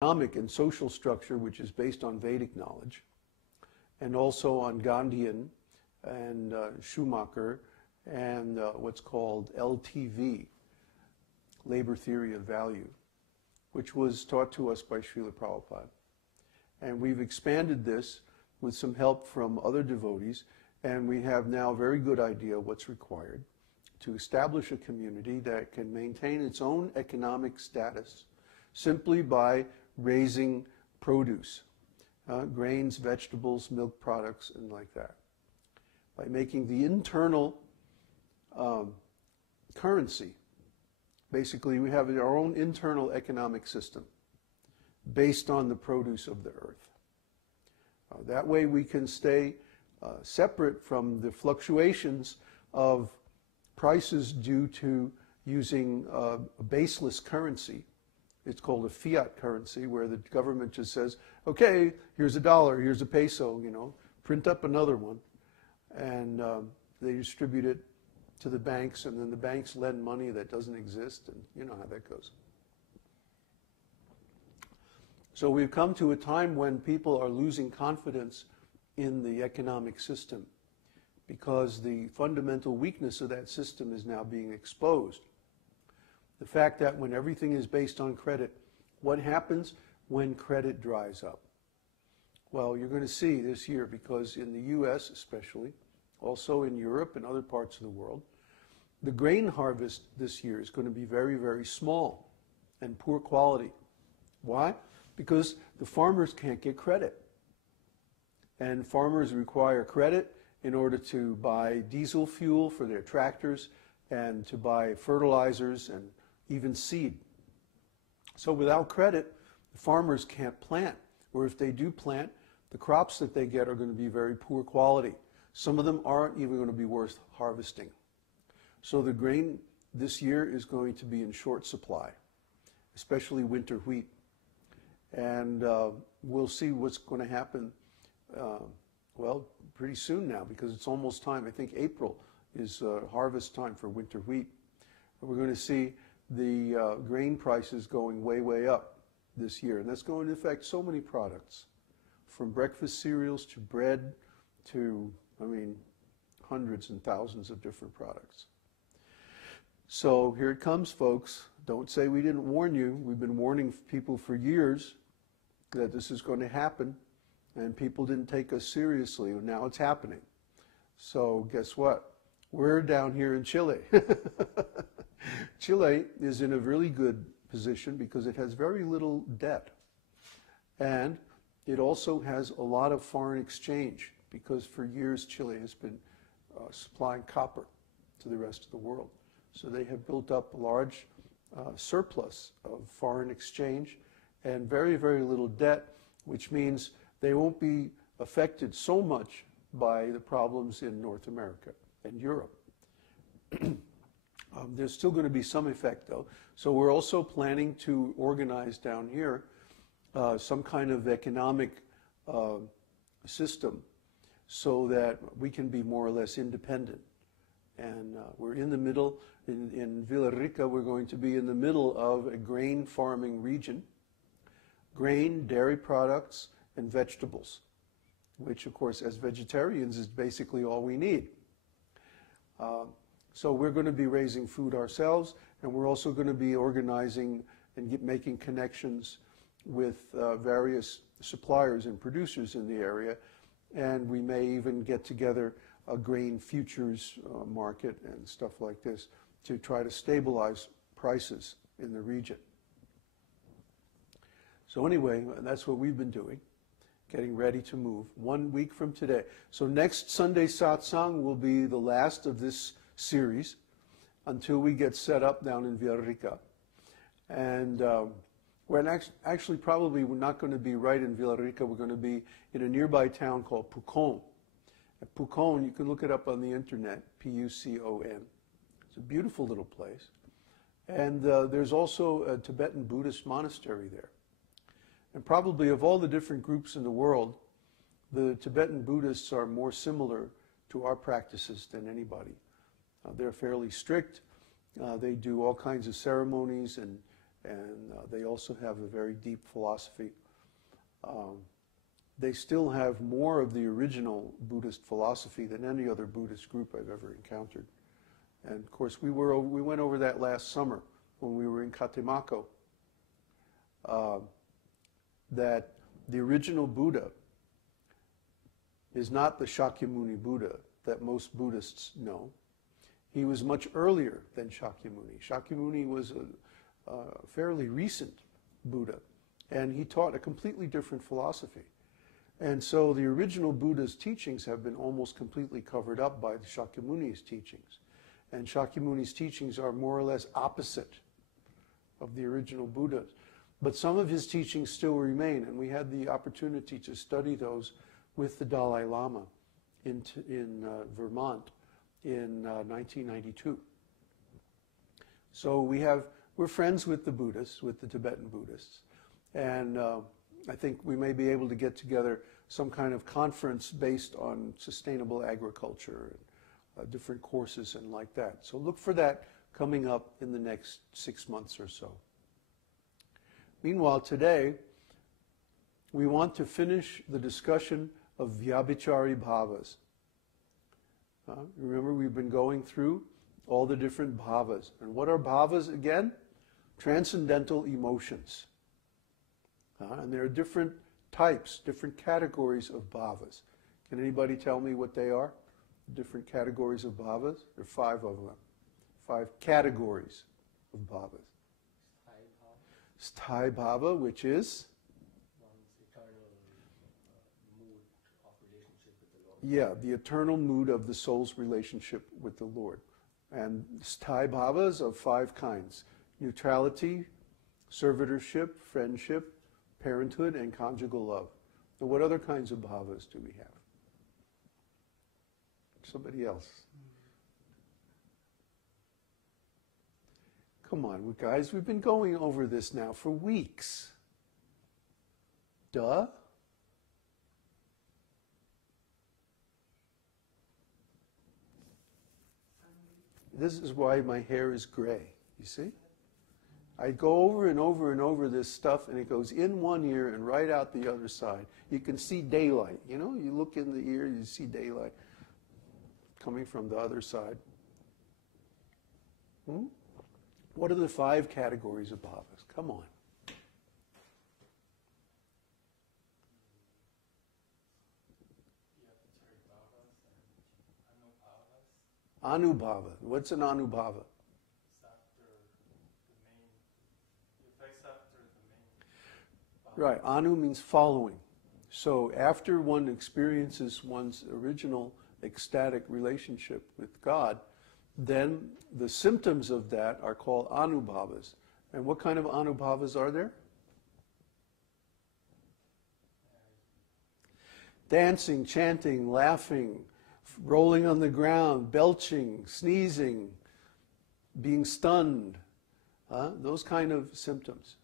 economic and social structure which is based on Vedic knowledge, and also on Gandhian and Schumacher and what's called LTV, Labor Theory of Value, which was taught to us by Srila Prabhupada. And we've expanded this with some help from other devotees, and we have now a very good idea what's required to establish a community that can maintain its own economic status simply by raising produce, grains, vegetables, milk products, and like that. By making the internal currency. Basically, we have our own internal economic system based on the produce of the earth. That way we can stay separate from the fluctuations of prices due to using a baseless currency. It's called a fiat currency, where the government just says, okay, here's a dollar, here's a peso, you know, print up another one. And they distribute it to the banks, and then the banks lend money that doesn't exist, and you know how that goes. So we've come to a time when people are losing confidence in the economic system because the fundamental weakness of that system is now being exposed. The fact that when everything is based on credit, what happens when credit dries up? Well, you're going to see this year, because in the US especially, also in Europe and other parts of the world, the grain harvest this year is going to be very, very small and poor quality. Why? Because the farmers can't get credit. And farmers require credit in order to buy diesel fuel for their tractors and to buy fertilizers and even seed. So without credit, the farmers can't plant. Or if they do plant, the crops that they get are going to be very poor quality. Some of them aren't even going to be worth harvesting. So the grain this year is going to be in short supply, especially winter wheat. And we'll see what's going to happen, well, pretty soon now, because it's almost time. I think April is harvest time for winter wheat. We're going to see the grain prices going way, way up this year. And that's going to affect so many products, from breakfast cereals to bread to, I mean, hundreds and thousands of different products. So here it comes, folks. Don't say we didn't warn you. We've been warning people for years that this is going to happen, and people didn't take us seriously, and now it's happening. So guess what? We're down here in Chile. Chile is in a really good position because it has very little debt. And it also has a lot of foreign exchange, because for years Chile has been supplying copper to the rest of the world. So they have built up a large surplus of foreign exchange and very, very little debt, which means they won't be affected so much by the problems in North America and Europe. There's still going to be some effect, though. So we're also planning to organize down here some kind of economic system so that we can be more or less independent. And we're in the middle, in Vyabhicari, we're going to be in the middle of a grain farming region. Grain, dairy products, and vegetables, which of course as vegetarians is basically all we need. So we're going to be raising food ourselves, and we're also going to be organizing and making connections with various suppliers and producers in the area, and we may even get together a grain futures market and stuff like this to try to stabilize prices in the region. So anyway, that's what we've been doing, getting ready to move 1 week from today. So next Sunday Satsang will be the last of this series until we get set up down in Vyabhicari. And we're actually probably we're not going to be right in Vyabhicari. We're going to be in a nearby town called Pucon. At Pucon, you can look it up on the internet, P-U-C-O-N. It's a beautiful little place. And there's also a Tibetan Buddhist monastery there. And probably of all the different groups in the world, the Tibetan Buddhists are more similar to our practices than anybody. They're fairly strict. They do all kinds of ceremonies and they also have a very deep philosophy. They still have more of the original Buddhist philosophy than any other Buddhist group I've ever encountered. And of course, we went over that last summer when we were in Catemaco, that the original Buddha is not the Shakyamuni Buddha that most Buddhists know. He was much earlier than Shakyamuni. Shakyamuni was a fairly recent Buddha, and he taught a completely different philosophy. And so the original Buddha's teachings have been almost completely covered up by the Shakyamuni's teachings. And Shakyamuni's teachings are more or less opposite of the original Buddha's. But some of his teachings still remain, and we had the opportunity to study those with the Dalai Lama in Vermont in 1992. So we're friends with the Buddhists, with the Tibetan Buddhists, and I think we may be able to get together some kind of conference based on sustainable agriculture, and different courses and like that. So look for that coming up in the next 6 months or so. Meanwhile, today, we want to finish the discussion of Vyabhicari-bhavas. Remember, we've been going through all the different bhavas. And what are bhavas again? Transcendental emotions. And there are different types, different categories of bhavas. Can anybody tell me what they are? Different categories of bhavas? There are 5 of them. 5 categories of bhavas. Sthai bhava, which is? One's eternal mood of relationship with the Lord. Yeah, the eternal mood of the soul's relationship with the Lord. And sthai bhavas of 5 kinds. Neutrality, servitorship, friendship, parenthood, and conjugal love. Now, what other kinds of bhavas do we have? Somebody else. Come on, guys, we've been going over this now for weeks. Duh. This is why my hair is gray, you see? I go over and over and over this stuff, and it goes in one ear and right out the other side. You can see daylight, you know? You look in the ear, you see daylight coming from the other side. What are the 5 categories of bhavas? Come on. Anubhava. What's an anubhava? Right. Anu means following. So after one experiences one's original ecstatic relationship with God, then the symptoms of that are called anubhavas. And what kind of anubhavas are there? Dancing, chanting, laughing, rolling on the ground, belching, sneezing, being stunned, those kind of symptoms.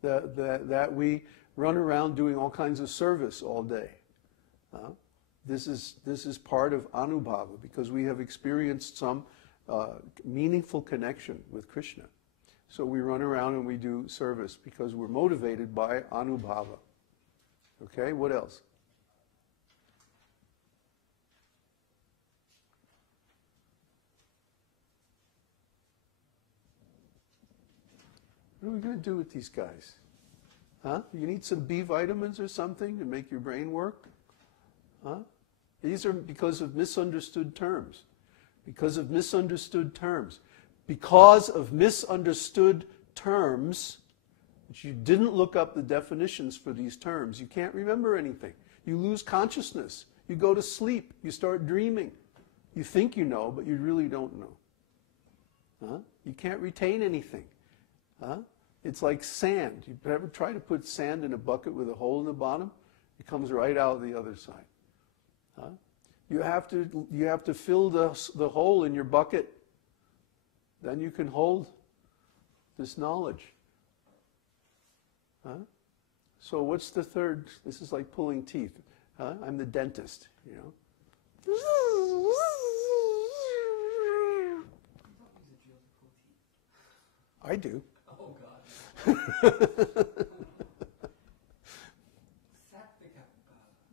That we run around doing all kinds of service all day. This is part of anubhava, because we have experienced some meaningful connection with Krishna. So we run around and we do service because we're motivated by anubhava. Okay, what else? What are we going to do with these guys? Huh? You need some B vitamins or something to make your brain work? Huh? These are because of misunderstood terms. Because of misunderstood terms. Because of misunderstood terms, but you didn't look up the definitions for these terms. You can't remember anything. You lose consciousness. You go to sleep. You start dreaming. You think you know, but you really don't know. Huh? You can't retain anything. Huh? It's like sand. You ever try to put sand in a bucket with a hole in the bottom? It comes right out the other side. Huh? You have to fill the hole in your bucket. Then you can hold this knowledge. Huh? So what's the third? This is like pulling teeth. Huh? I'm the dentist, you know. I do. Oh God.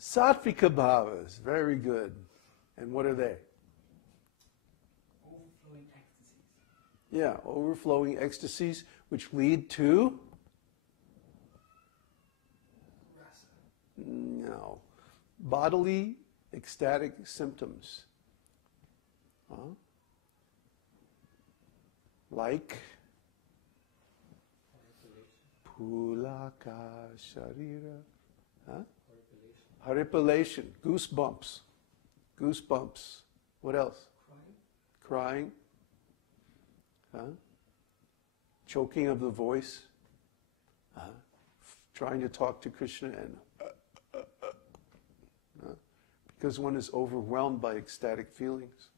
Sattvika bhavas, very good. And what are they? Overflowing ecstasies. Yeah, overflowing ecstasies which lead to? Rasa. No. Bodily ecstatic symptoms. Huh? Like Pulaka Sharira. Huh? Haripalation. Goosebumps. Goosebumps. What else? Crying. Crying. Huh? Choking of the voice. Huh? Trying to talk to Krishna and because one is overwhelmed by ecstatic feelings.